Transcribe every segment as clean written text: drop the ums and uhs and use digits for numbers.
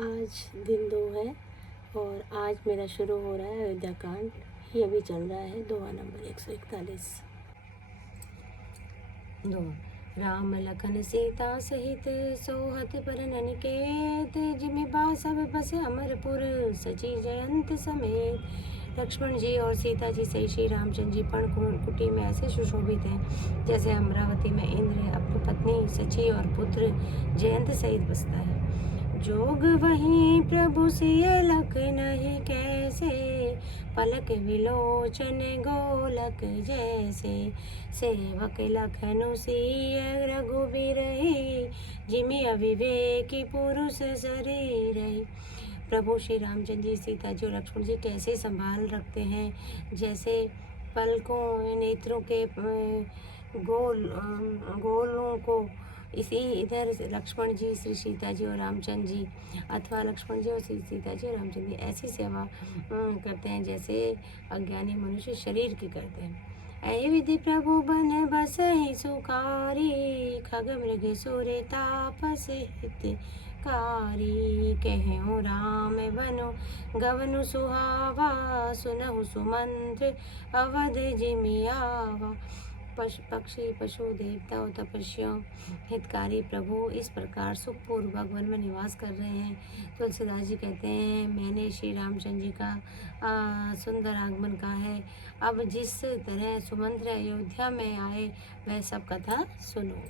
आज दिन 2 है और आज मेरा शुरू हो रहा है अयोध्या कांड। ये अभी चल रहा है दोहा नंबर 141। दो राम लखन सीता सहित सोहत पर ननिकेत जिमि बासव बस अमरपुर सची जयंत समेत। लक्ष्मण जी और सीता जी सही श्री रामचंद्र जी पर्ण कुटी में ऐसे सुशोभित हैं जैसे अमरावती में इंद्र अपनी पत्नी सची और पुत्र जयंत सहित बसता है। जोग वहीं प्रभु सिय लख नहीं कैसे, पलक विलोचन गोलक जैसे। सेवक लखनु सिय रघुबीरहि, जिमि अविवेकी पुरुष शरीरहि। प्रभु श्री रामचंद्र जी सीता जी और लक्ष्मण जी कैसे संभाल रखते हैं, जैसे पलकों नेत्रों के गोलों को इसी इधर लक्ष्मण जी श्री सीता जी और रामचंद्र जी अथवा लक्ष्मण जी और श्री सीता जी और रामचंद्र जी ऐसी सेवा करते हैं जैसे अज्ञानी मनुष्य शरीर की करते हैं। ऐ विधि प्रभु बन बसहि सुखारी, खग मृग सुर तापस हितकारी। कहूँ राम बनो गवनु सुहावा, सुनहु सुमंत्र अवध जिमि आवा। पक्षी पशु देवता और तपस्वियों हितकारी प्रभु इस प्रकार सुखपूर्वक वन में निवास कर रहे हैं। तुलसीदास जी कहते हैं, मैंने श्री रामचंद्र जी का सुंदर आगमन कहा है। अब जिस तरह सुमंत्र अयोध्या में आए वह सब कथा सुनो।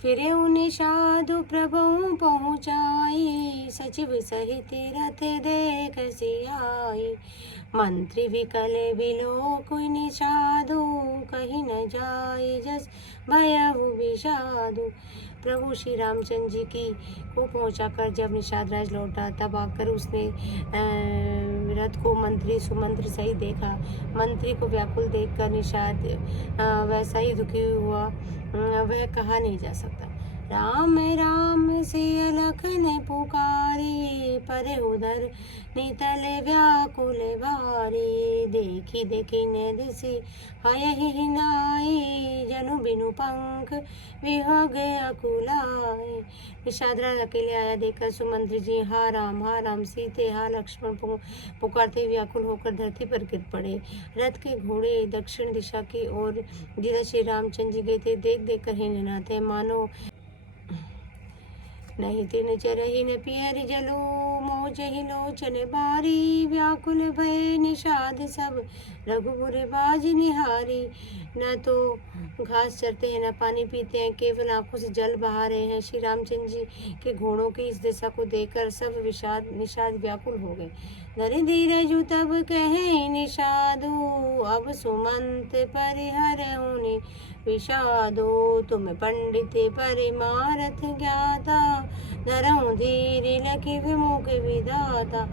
फिरे निषादु प्रभु पहुँचाई, सचिव सहित रथ देख सियाई। मंत्री विकल विलोक निषादु, कहीं न जाय जस भयउ विषादु। प्रभु श्री रामचंद्र जी की को पहुंचाकर जब निषाद राज लौटा तब आकर उसने रथ को मंत्री सुमंत्र सही देखा। मंत्री को व्याकुल देखकर निषाद वैसा ही दुखी हुआ, वह कहा नहीं जा सकता। राम राम सिय लखन पुकारी, परे उधर नितले व्याकुल भारी। देखी देखी ने दिसी हयहि नाई, जनु बिनु पंख विहग अकुलाई। निषाद राज अकेले आया देखकर सुमंत्र जी हा राम सीते हा लक्ष्मण पुकारते व्याकुल होकर धरती पर गिर पड़े। रथ के घोड़े दक्षिण दिशा की ओर जिधर श्री रामचंद्र जी गए थे देख देख कर ही नहाते मानो नहीं तीन चरही न पियर जलो, मोज ही लोचन बारी। व्याकुल भय निषाद सब रघुपुर बाज निहारी। न तो घास चरते हैं न पानी पीते हैं, केवल आंखों से जल बहा रहे हैं। श्री रामचंद्र जी के घोड़ों की इस दिशा को देखकर सब निषाद व्याकुल हो गए। धरि धीरजु तब कहे निषादु, अब सुमंत परिहरहुनि विषादो। तुम पंडित परिमारथ ज्ञाता, धरऊं धीर लखि विमुख विधाता।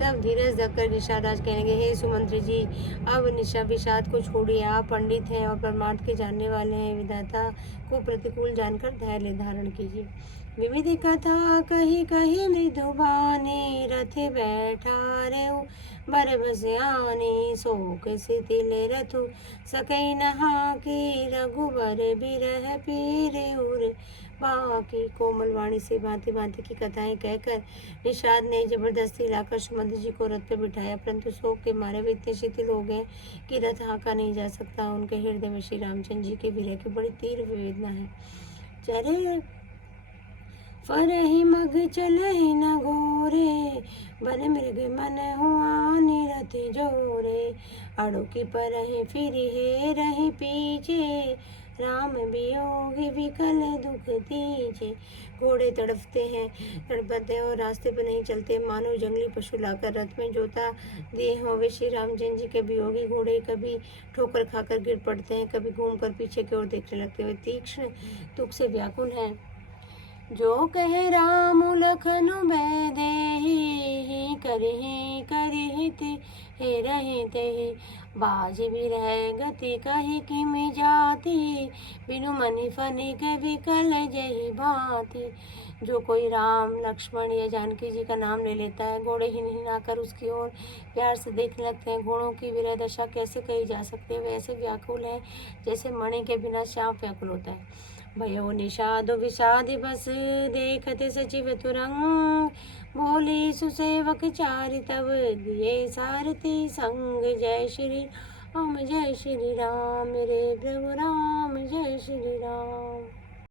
तब धीरज धरकर निषाद राज कहने लगे, हे सुमंत्र जी, अब विषाद को छोड़िए। आप पंडित हैं और परमार्थ के जानने वाले हैं। विधाता को प्रतिकूल जानकर धैर्य धारण कीजिए। विविध कथा कही कही मृदुबानी, रथ बैठा रेउ बर बसयानी। शोक सितिल रथु सकई नहा की, रघुबर बिरह पीर उर बाकी। कोमल वाणी से भांति भांति की कथाएं कहकर निषाद ने जबरदस्ती लाकर सुमंत्र जी को रथ पर बिठाया, परंतु शोक के मारे वे इतने शिथिल हो गए कि रथ हाँका नहीं जा सकता। उनके हृदय में श्री रामचंद्र जी के विरह की बड़ी तीव्र वेदना है। चरे फरहि मग चलहि न घोरे, बन मृग मन हुआ निरथ जोरे। अड़ुकी परहि फिरि हे रहि पीछे, राम वियोगी विकल दुख दीजे। घोड़े तड़पते और रास्ते पर नहीं चलते, मानो जंगली पशु लाकर रथ में जोता दिए हों। वे श्री रामचंद्र जी के वियोगी घोड़े कभी ठोकर खाकर गिर पड़ते हैं, कभी घूमकर पीछे की ओर देखने लगते हुए तीक्ष्ण दुख से व्याकुल हैं। जो कहे राम लखनु बैदेही करहि करहि ते हे रहे तेहि बाज भी रह गति कही किमि जाति बिनु मनि फनिक विकल जही भांति। जो कोई राम लक्ष्मण या जानकी जी का नाम ले लेता है, घोड़े हिनहिनाकर उसकी ओर प्यार से देखने लगते हैं। घोड़ों की विरह दशा कैसे कही जा सकती है, वे ऐसे व्याकुल है जैसे मणि के बिना श्याम व्याकुल होता है। भयो निषाद विषाद बस देखते सचिव तुरंग बोले सुसेवक चारि तब दिए सारथी संग। जय श्री राम रे प्रभु राम, जय श्री राम।